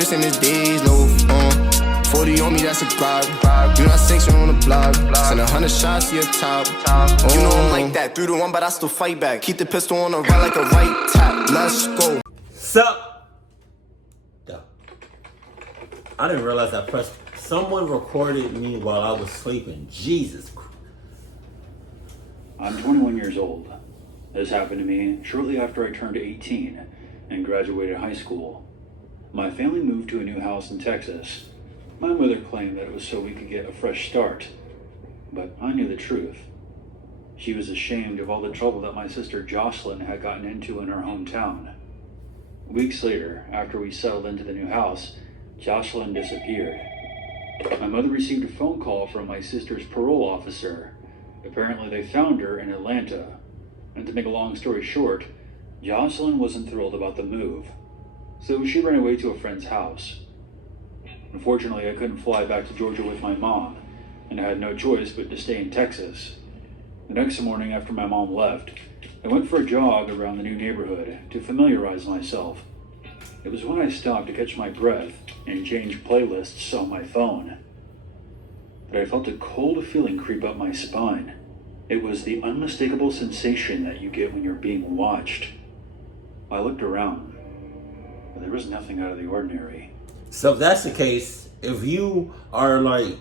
bitch in his days, no, 40 on me, that's a bribe. You know I sanction on the block. Send 100 shots to your top. You know I'm like that, 3-1, but I still fight back. Keep the pistol on the right like a right tap. Let's go. Sup? I didn't realize I pressed. Someone recorded me while I was sleeping. Jesus Christ. I'm 21 years old. This happened to me shortly after I turned 18 and graduated high school. My family moved to a new house in Texas. My mother claimed that it was so we could get a fresh start, but I knew the truth. She was ashamed of all the trouble that my sister Jocelyn had gotten into in her hometown. Weeks later, after we settled into the new house, Jocelyn disappeared. My mother received a phone call from my sister's parole officer. Apparently they found her in Atlanta. And to make a long story short, Jocelyn wasn't thrilled about the move, so she ran away to a friend's house. Unfortunately, I couldn't fly back to Georgia with my mom, and I had no choice but to stay in Texas. The next morning after my mom left, I went for a jog around the new neighborhood to familiarize myself. It was when I stopped to catch my breath and change playlists on my phone that I felt a cold feeling creep up my spine. It was the unmistakable sensation that you get when you're being watched. I looked around, but there was nothing out of the ordinary. So if that's the case, if you are like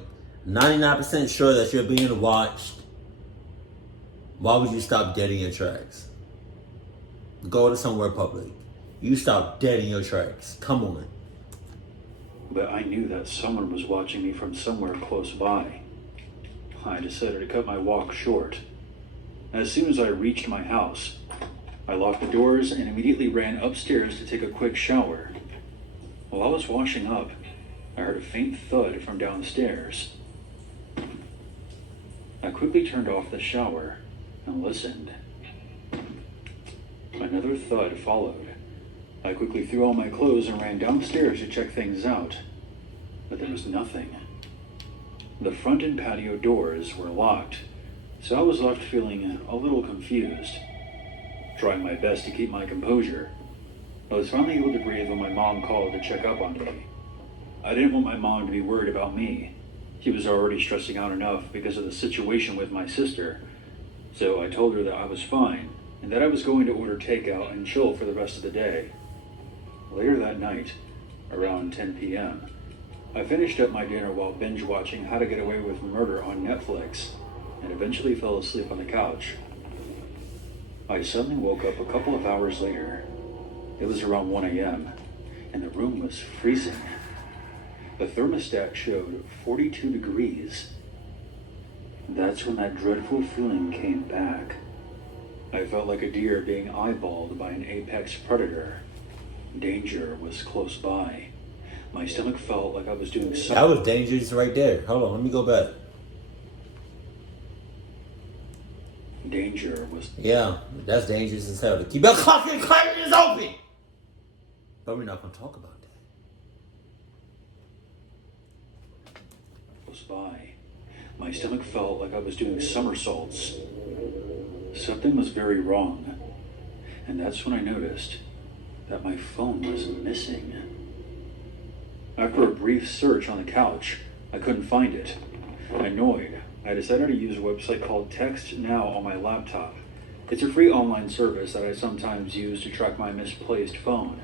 99% sure that you're being watched, why would you stop dead in your tracks? Go to somewhere public. You stop dead in your tracks. Come on. But I knew that someone was watching me from somewhere close by. I decided to cut my walk short. As soon as I reached my house, I locked the doors and immediately ran upstairs to take a quick shower. While I was washing up, I heard a faint thud from downstairs. I quickly turned off the shower and listened. Another thud followed. I quickly threw on my clothes and ran downstairs to check things out, but there was nothing. The front and patio doors were locked, so I was left feeling a little confused. Trying my best to keep my composure, I was finally able to breathe when my mom called to check up on me. I didn't want my mom to be worried about me. She was already stressing out enough because of the situation with my sister, so I told her that I was fine and that I was going to order takeout and chill for the rest of the day. Later that night, around 10 p.m., I finished up my dinner while binge watching How to Get Away with Murder on Netflix and eventually fell asleep on the couch. I suddenly woke up a couple of hours later. It was around 1 a.m., and the room was freezing. The thermostat showed 42 degrees. That's when that dreadful feeling came back. I felt like a deer being eyeballed by an apex predator. Danger was close by. My stomach felt like I was doing something. That was dangerous right there. Hold on, let me go back. Danger was... Yeah, that's dangerous as hell. To keep your fucking curtains open! But we're not going to talk about that. Close by. My stomach felt like I was doing somersaults. Something was very wrong. And that's when I noticed that my phone was missing. After a brief search on the couch, I couldn't find it. Annoyed, I decided to use a website called Text Now on my laptop. It's a free online service that I sometimes use to track my misplaced phone.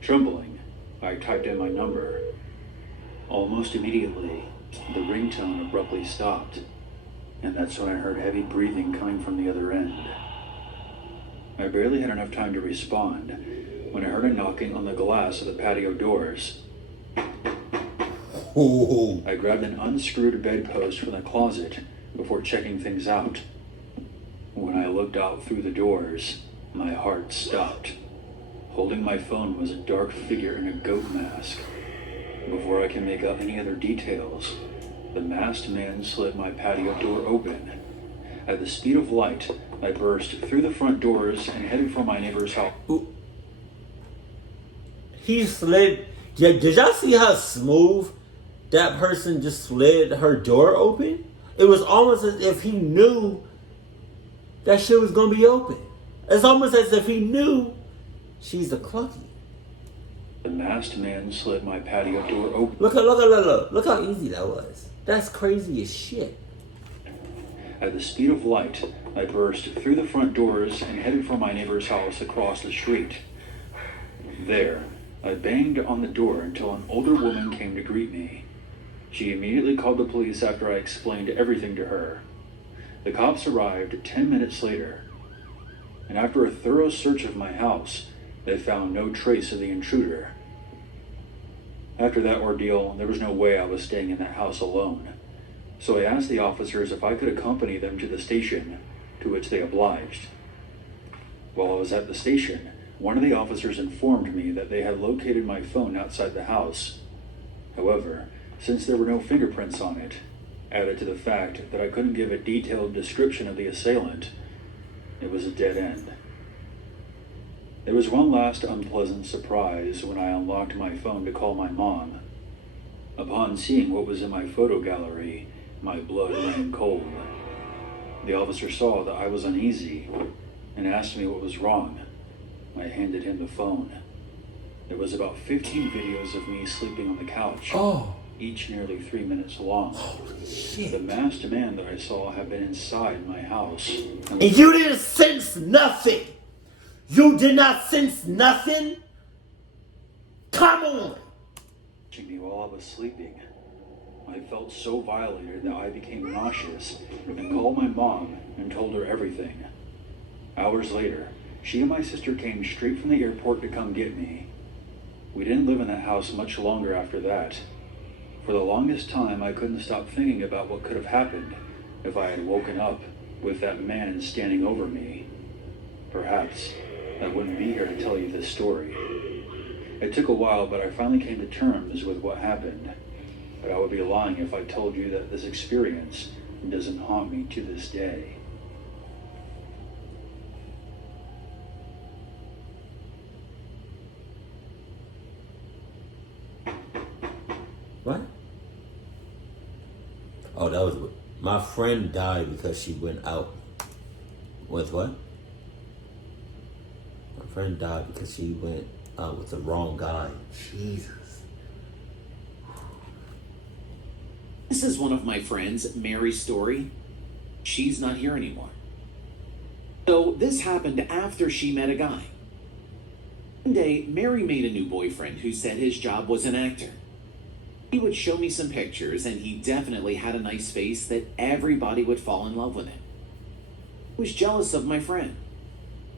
Trembling, I typed in my number. Almost immediately, the ringtone abruptly stopped, and that's when I heard heavy breathing coming from the other end. I barely had enough time to respond when I heard a knocking on the glass of the patio doors. Ooh. I grabbed an unscrewed bedpost from the closet before checking things out. When I looked out through the doors, my heart stopped. Holding my phone was a dark figure in a goat mask. Before I can make out any other details, the masked man slid my patio door open. At the speed of light, I burst through the front doors and headed for my neighbor's house. Ooh. He slid. Did y'all see how smooth that person just slid her door open? It was almost as if he knew that shit was going to be open. It's almost as if he knew she's a clucky. The masked man slid my patio door open. Look how easy that was. That's crazy as shit. At the speed of light, I burst through the front doors and headed for my neighbor's house across the street. There, I banged on the door until an older woman came to greet me. She immediately called the police after I explained everything to her. The cops arrived 10 minutes later, and after a thorough search of my house, they found no trace of the intruder. After that ordeal, there was no way I was staying in that house alone, so I asked the officers if I could accompany them to the station, to which they obliged. While I was at the station, one of the officers informed me that they had located my phone outside the house. However, since there were no fingerprints on it, added to the fact that I couldn't give a detailed description of the assailant, it was a dead end. There was one last unpleasant surprise when I unlocked my phone to call my mom. Upon seeing what was in my photo gallery, my blood ran cold. The officer saw that I was uneasy and asked me what was wrong. I handed him the phone. There was about 15 videos of me sleeping on the couch, each nearly 3 minutes long. Holy shit. The masked man that I saw had been inside my house. And you didn't sense nothing. You did not sense nothing? Come on. Watching me while I was sleeping. I felt so violated that I became nauseous and called my mom and told her everything. Hours later, she and my sister came straight from the airport to come get me. We didn't live in that house much longer after that. For the longest time, I couldn't stop thinking about what could have happened if I had woken up with that man standing over me. Perhaps I wouldn't be here to tell you this story. It took a while, but I finally came to terms with what happened. But I would be lying if I told you that this experience doesn't haunt me to this day. What? Oh, that was my friend died because she went out with what? My friend died because she went out with the wrong guy. Jesus. This is one of my friends, Mary's story. She's not here anymore. So this happened after she met a guy. One day, Mary made a new boyfriend who said his job was an actor. He would show me some pictures, and he definitely had a nice face that everybody would fall in love with him. I was jealous of my friend.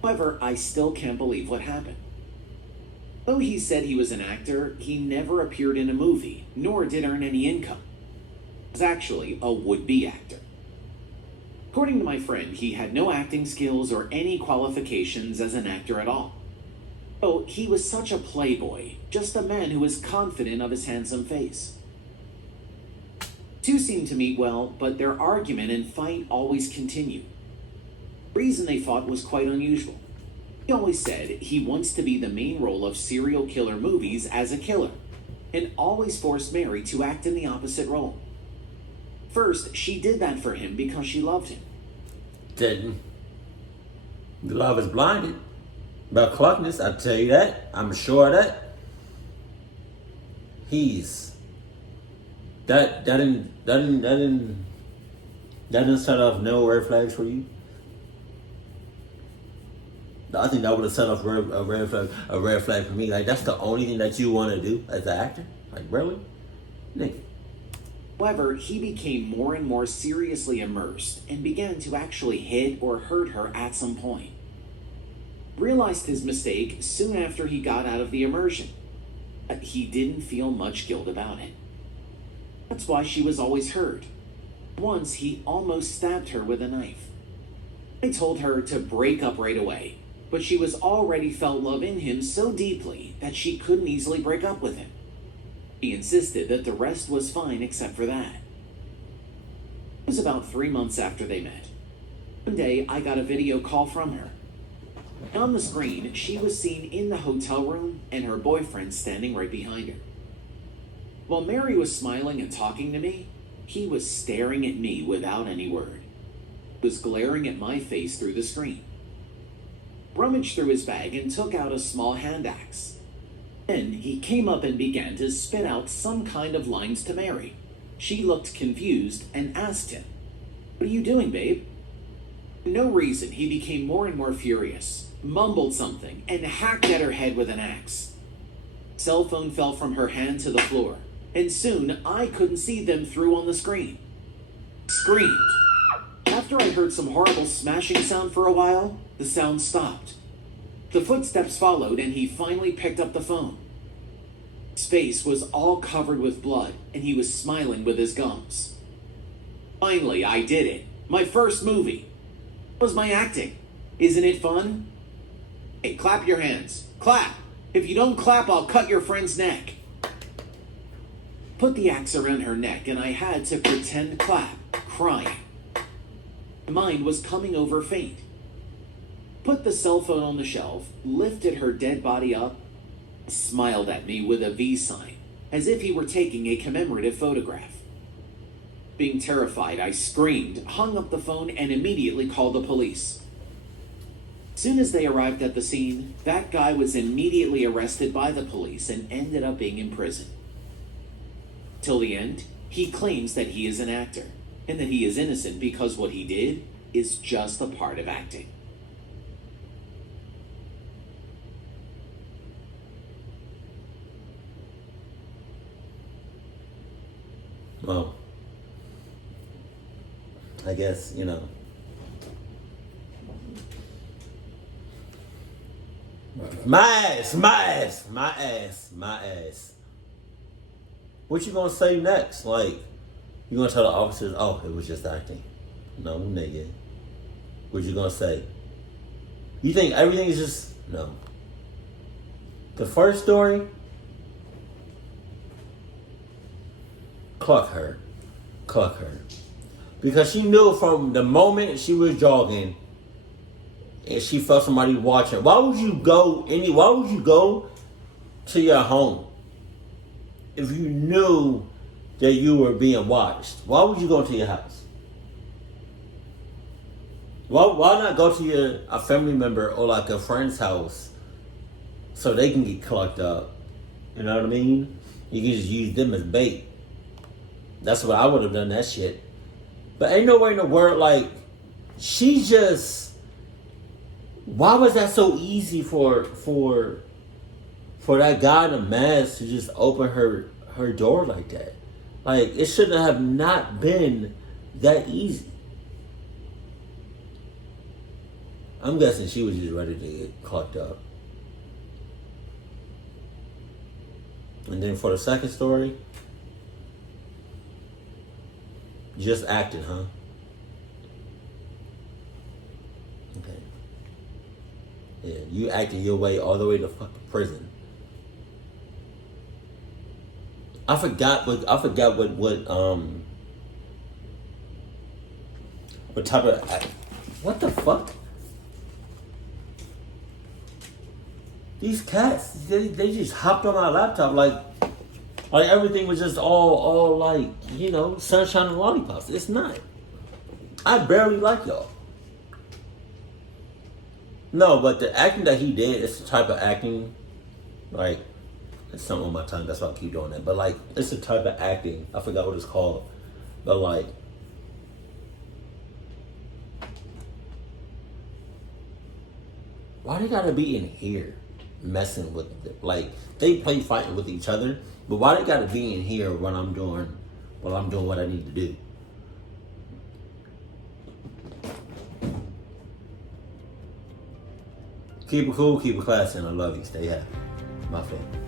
However, I still can't believe what happened. Though he said he was an actor, he never appeared in a movie, nor did earn any income. He was actually a would-be actor. According to my friend, he had no acting skills or any qualifications as an actor at all. Oh, he was such a playboy, just a man who was confident of his handsome face. Two seemed to meet well, but their argument and fight always continued. The reason they fought was quite unusual. He always said he wants to be the main role of serial killer movies as a killer, and always forced Mary to act in the opposite role. First, she did that for him because she loved him. Didn't. The love is blinded. About Clarkness, I'll tell you that. I'm sure of that. That didn't set off no red flags for you. I think that would have set off a red flag for me. Like, that's the only thing that you want to do as an actor? Like, really? Nigga. However, he became more and more seriously immersed and began to actually hit or hurt her at some point. Realized his mistake soon after he got out of the immersion. But he didn't feel much guilt about it. That's why she was always hurt. Once he almost stabbed her with a knife. I told her to break up right away, but she was already felt love in him so deeply that she couldn't easily break up with him. He insisted that the rest was fine except for that. It was about 3 months after they met. One day, I got a video call from her. On the screen, she was seen in the hotel room and her boyfriend standing right behind her. While Mary was smiling and talking to me, he was staring at me without any word. He was glaring at my face through the screen. Rummaged through his bag and took out a small hand axe. Then he came up and began to spit out some kind of lines to Mary. She looked confused and asked him, "What are you doing, babe?" For no reason, he became more and more furious, mumbled something, and hacked at her head with an axe. Cell phone fell from her hand to the floor, and soon I couldn't see them through on the screen. Screamed. After I heard some horrible smashing sound for a while, the sound stopped. The footsteps followed, and he finally picked up the phone. His face was all covered with blood, and he was smiling with his gums. Finally, I did it. My first movie. What was my acting? Isn't it fun? Hey, clap your hands. Clap! If you don't clap, I'll cut your friend's neck. Put the axe around her neck, and I had to pretend clap, crying. My mind was coming over faint. Put the cell phone on the shelf, lifted her dead body up, smiled at me with a V sign, as if he were taking a commemorative photograph. Being terrified, I screamed, hung up the phone, and immediately called the police. As soon as they arrived at the scene, that guy was immediately arrested by the police and ended up being in prison. Till the end, he claims that he is an actor, and that he is innocent because what he did is just a part of acting. Well, I guess, my ass. What you gonna say next? Like, you gonna tell the officers, oh, it was just acting? No, nigga. What you gonna say? You think everything is just, no. The first story, cluck her. Because she knew from the moment she was jogging and she felt somebody watching. Why would you go to your home if you knew that you were being watched? Why would you go to your house? Why not go to a family member or like a friend's house so they can get clucked up? You know what I mean? You can just use them as bait. That's what I would have done, that shit. But ain't no way in the world, like, she just... Why was that so easy for that guy in a mask to just open her door like that? Like, it shouldn't have not been that easy. I'm guessing she was just ready to get clucked up. And then for the second story, just acting, huh? Okay. Yeah, you acted your way all the way to fucking prison. I forgot what type of what the fuck? These cats, they just hopped on my laptop like everything was just all like, sunshine and lollipops. It's not. I barely like y'all. No, but the acting that he did, it's the type of acting, like, it's something on my tongue, that's why I keep doing that. But like, it's the type of acting, I forgot what it's called. But like, why they gotta be in here messing with it? Like, they play fighting with each other, but why they gotta be in here when I'm doing what I need to do? Keep it cool, keep it classy, and I love you. Stay happy. My family.